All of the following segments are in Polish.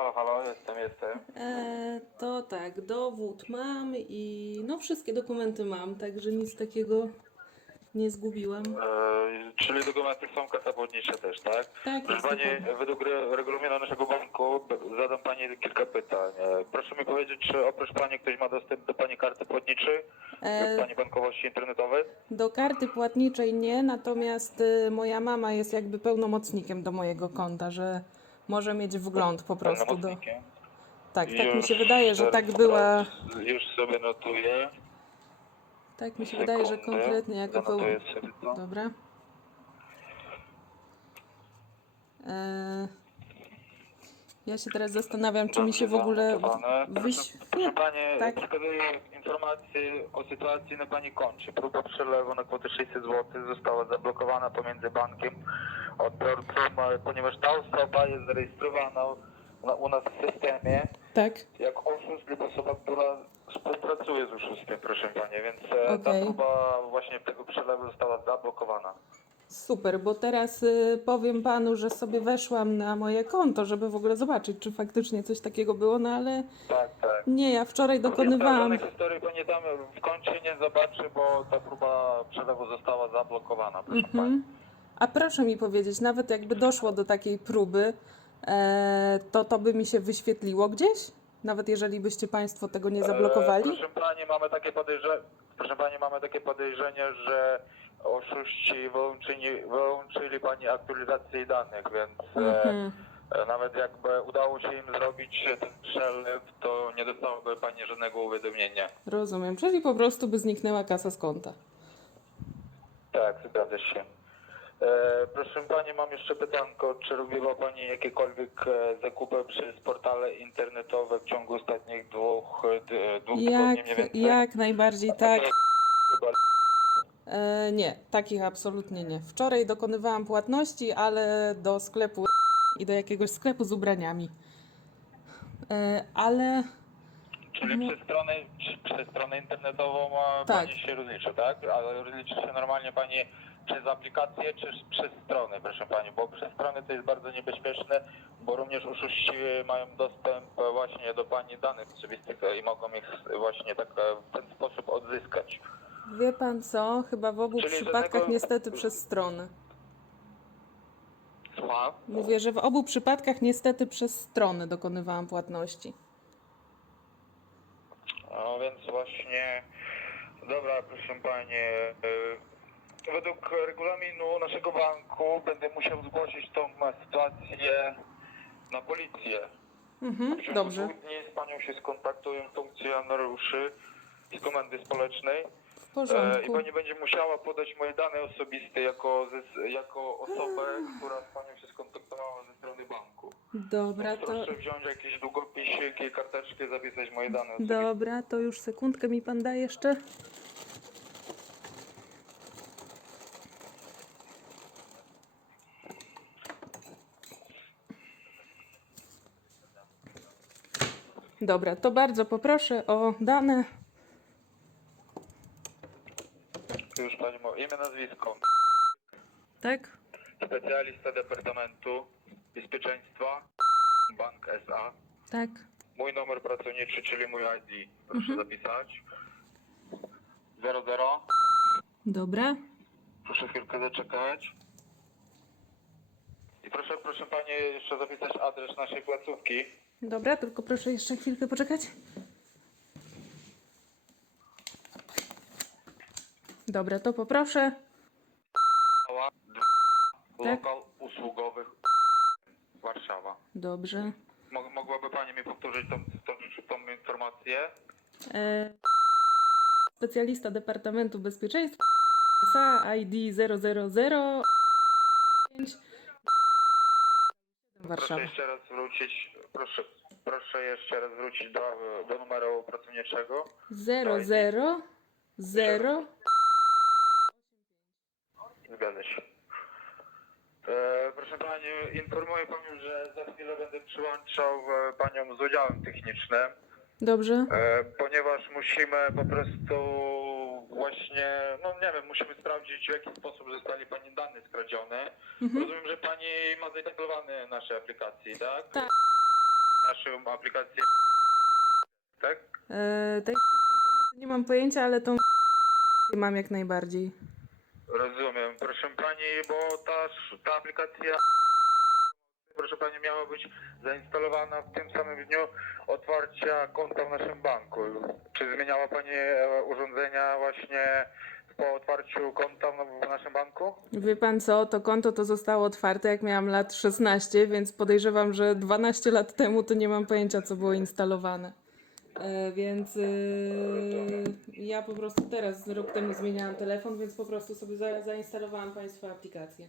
halo, halo, jestem, jestem. E, to tak, dowód mam i no wszystkie dokumenty mam, także nic takiego nie zgubiłam. E, czyli dokumenty są karta płatnicza też, tak? Tak, Proszę jest Pani, dokładnie. według re- regulaminu naszego banku b- zadam Pani kilka pytań. E, proszę mi powiedzieć, czy oprócz Pani ktoś ma dostęp do Pani karty płatniczej E, lub Pani bankowości internetowej? Do karty płatniczej nie, natomiast y, moja mama jest jakby pełnomocnikiem do mojego konta, że może mieć wgląd po prostu do. Tak, tak mi się wydaje, że tak teraz była. Już sobie notuję. Tak mi się wydaje, że konkretnie sobie to. Dobra. E, Ja się teraz zastanawiam, czy mi się w ogóle wyś... Proszę, proszę Pani, tak. przekazuję informację o sytuacji na Pani koncie. Próba przelewu na kwotę 600 zł została zablokowana pomiędzy bankiem odbiorcą, e, ponieważ ta osoba jest zarejestrowana na, u nas w systemie Tak. jak oszust lub osoba, która współpracuje z oszustem, proszę Pani, więc e, ta próba właśnie tego przelewu została zablokowana. Super, bo teraz y, powiem panu, że sobie weszłam na moje konto, żeby w ogóle zobaczyć, czy faktycznie coś takiego było, no ale Tak, tak. nie, ja wczoraj dokonywałam. żadnej historii Pani tam w koncie nie zobaczy, bo ta próba przelewu została zablokowana, proszę Pani. A proszę mi powiedzieć, nawet jakby doszło do takiej próby, e, to to by mi się wyświetliło gdzieś? Nawet jeżeli byście Państwo tego nie E, zablokowali? proszę Pani, mamy takie podejrzenie, proszę Pani, mamy takie podejrzenie, że oszuści wyłączyli, wyłączyli Pani aktualizację danych, więc e, Mhm. nawet jakby udało się im zrobić ten przelew, to nie dostałaby Pani żadnego uwiadomienia. Rozumiem, czyli po prostu by zniknęła kasa z konta. Tak, zgadza się. E, proszę Pani, mam jeszcze pytanko. Czy robiła Pani jakiekolwiek e, zakupy przez portale internetowe w ciągu ostatnich dwóch, e, dwóch tygodni Jak, mniej więcej? jak najbardziej tak. Chyba E, nie, takich absolutnie nie. Wczoraj dokonywałam płatności, ale do sklepu i do jakiegoś sklepu z ubraniami. E, ale Czyli No. przez stronę, przez stronę internetową Tak. Pani się rozlicza, tak? Ale rozliczy się normalnie Pani przez aplikację czy przez stronę, proszę Pani, bo przez stronę to jest bardzo niebezpieczne, bo również oszuści mają dostęp właśnie do Pani danych osobistych i mogą ich właśnie tak e, w ten sposób odzyskać. wie pan co? Chyba w obu Czyli przypadkach żadnego- niestety przez stronę. Słucham? Mówię, że w obu przypadkach niestety przez stronę dokonywałam płatności. No więc właśnie, dobra proszę Pani, e, według regulaminu naszego banku będę musiał zgłosić tą sytuację na policję. Mhm, W ciągu dobrze. dwóch dni z Panią się skontaktują funkcjonariuszy z Komendy Społecznej W e, i porządku. Pani będzie musiała podać moje dane osobiste jako, jako osobę, która z Panią się skontaktowała ze strony banku. Dobra, to, Proszę wziąć jakieś długopisiki, karteczki, zapisać moje dane dobra, to już sekundkę mi pan da jeszcze. Dobra, to bardzo poproszę o dane. Już Pani ma imię, nazwisko. Tak? Specjalista Departamentu Bezpieczeństwa Bank SA. Tak. Mój numer pracowniczy, czyli mój ID. Proszę zapisać. 00. Dobra. Proszę chwilkę zaczekać. I proszę, proszę Pani jeszcze zapisać adres naszej placówki. Dobra, tylko proszę jeszcze chwilkę poczekać. Dobra, to poproszę. Mała, Tak. Lokal. Dobrze. Mog- Mogłaby Pani mi powtórzyć tą, tą, tą informację? E, specjalista Departamentu Bezpieczeństwa SA ID 000 Proszę Warszawa. jeszcze raz wrócić, proszę, proszę jeszcze raz wrócić do, do numeru pracowniczego. 000 0 Zgadza się. E, proszę Pani, informuję Panią, że za chwilę będę przyłączał e, Panią z udziałem technicznym, Dobrze. e, ponieważ musimy po prostu właśnie, no nie wiem, musimy sprawdzić w jaki sposób zostali Pani dane skradzione. Mhm. Rozumiem, że Pani ma zainstalowane nasze aplikacje, tak? Tak. Nasz aplikację tak? E, tej szybkiej pomocy nie mam pojęcia, ale tą mam jak najbardziej. Rozumiem. Proszę pani, bo ta, ta aplikacja proszę pani miała być zainstalowana w tym samym dniu otwarcia konta w naszym banku. Czy zmieniała pani e, urządzenia właśnie po otwarciu konta w- naszym banku? Wie pan co, to konto to zostało otwarte jak miałam lat 16, więc podejrzewam, że 12 lat temu to nie mam pojęcia, co było instalowane. E, więc e, ja po prostu teraz, rok temu zmieniałam telefon, więc po prostu sobie za, zainstalowałam Państwa aplikację.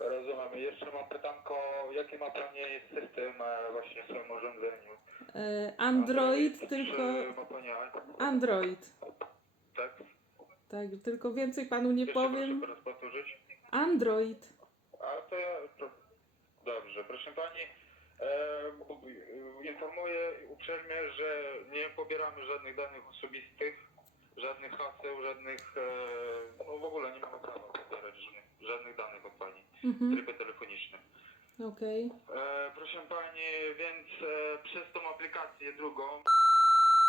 Rozumiem. Jeszcze mam pytanko, jaki ma pani system e, właśnie w swoim urządzeniu? E, Android, tylko? Android. Tak? Tak, tylko więcej Panu nie Jeszcze powiem. proszę powtórzyć. Android. A to ja. Dobrze, proszę pani. E, informuję uprzejmie, że nie pobieramy żadnych danych osobistych, żadnych haseł, żadnych. E, no w ogóle nie mamy prawa pobierać żadnych, żadnych danych od pani w Mhm. trybie telefonicznym. Okej. E, proszę pani, więc e, przez tą aplikację drugą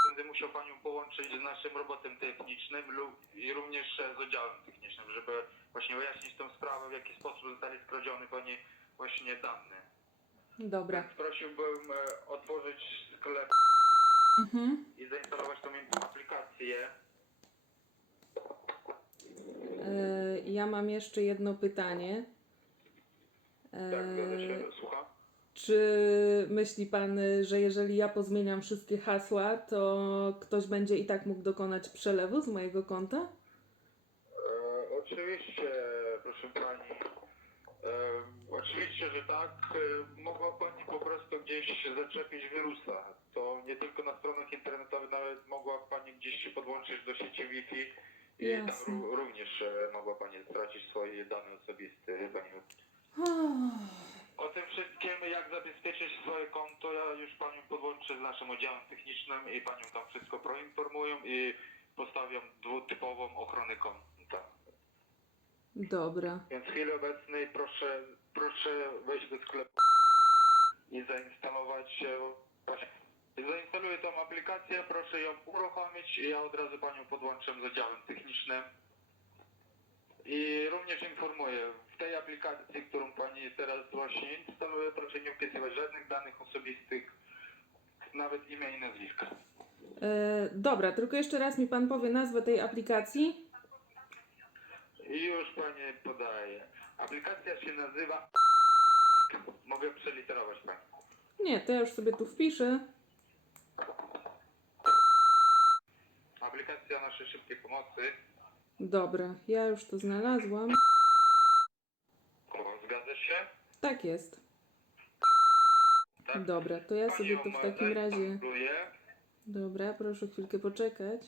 będę musiał panią połączyć z naszym robotem technicznym lub i również e, z oddziałem technicznym, żeby właśnie wyjaśnić tę sprawę, w jaki sposób zostali skradzione pani właśnie dane. Dobra. Więc prosiłbym e, otworzyć Mhm. i zainstalować tą aplikację. E, ja mam jeszcze jedno pytanie. E, Tak, zgadza się, słucham. Czy myśli Pan, że jeżeli ja pozmieniam wszystkie hasła, to ktoś będzie i tak mógł dokonać przelewu z mojego konta? E, oczywiście, proszę pani. E, oczywiście, że tak. E, mogła pani po prostu gdzieś zaczepić wirusa. To nie tylko na stronach internetowych, nawet mogła pani gdzieś się podłączyć do sieci Wi-Fi i tam Jasne. ró- również e, mogła pani stracić swoje dane osobiste. Pani. O tym wszystkim, jak zabezpieczyć swoje konto, ja już panią podłączę z naszym oddziałem technicznym i panią tam wszystko proinformują i postawią dwutypową ochronę konta. Dobra. Więc w chwili obecnej proszę, proszę wejść do sklepu i zainstalować właśnie. Zainstaluję tą aplikację, proszę ją uruchomić i ja od razu panią podłączę z oddziałem technicznym. I również informuję, w tej aplikacji, którą pani teraz właśnie instaluje, proszę nie wpisywać żadnych danych osobistych, nawet imię i nazwiska. E, dobra, tylko jeszcze raz mi Pan powie nazwę tej aplikacji. I już pani podaję. Aplikacja się nazywa Mogę przeliterować pani. Nie, to ja już sobie tu wpiszę. Aplikacja naszej szybkiej pomocy. Dobra, ja już to znalazłam. O, zgadza się? Tak jest. Tak. Dobra, to ja sobie to w takim razie. Dobra, proszę chwilkę poczekać.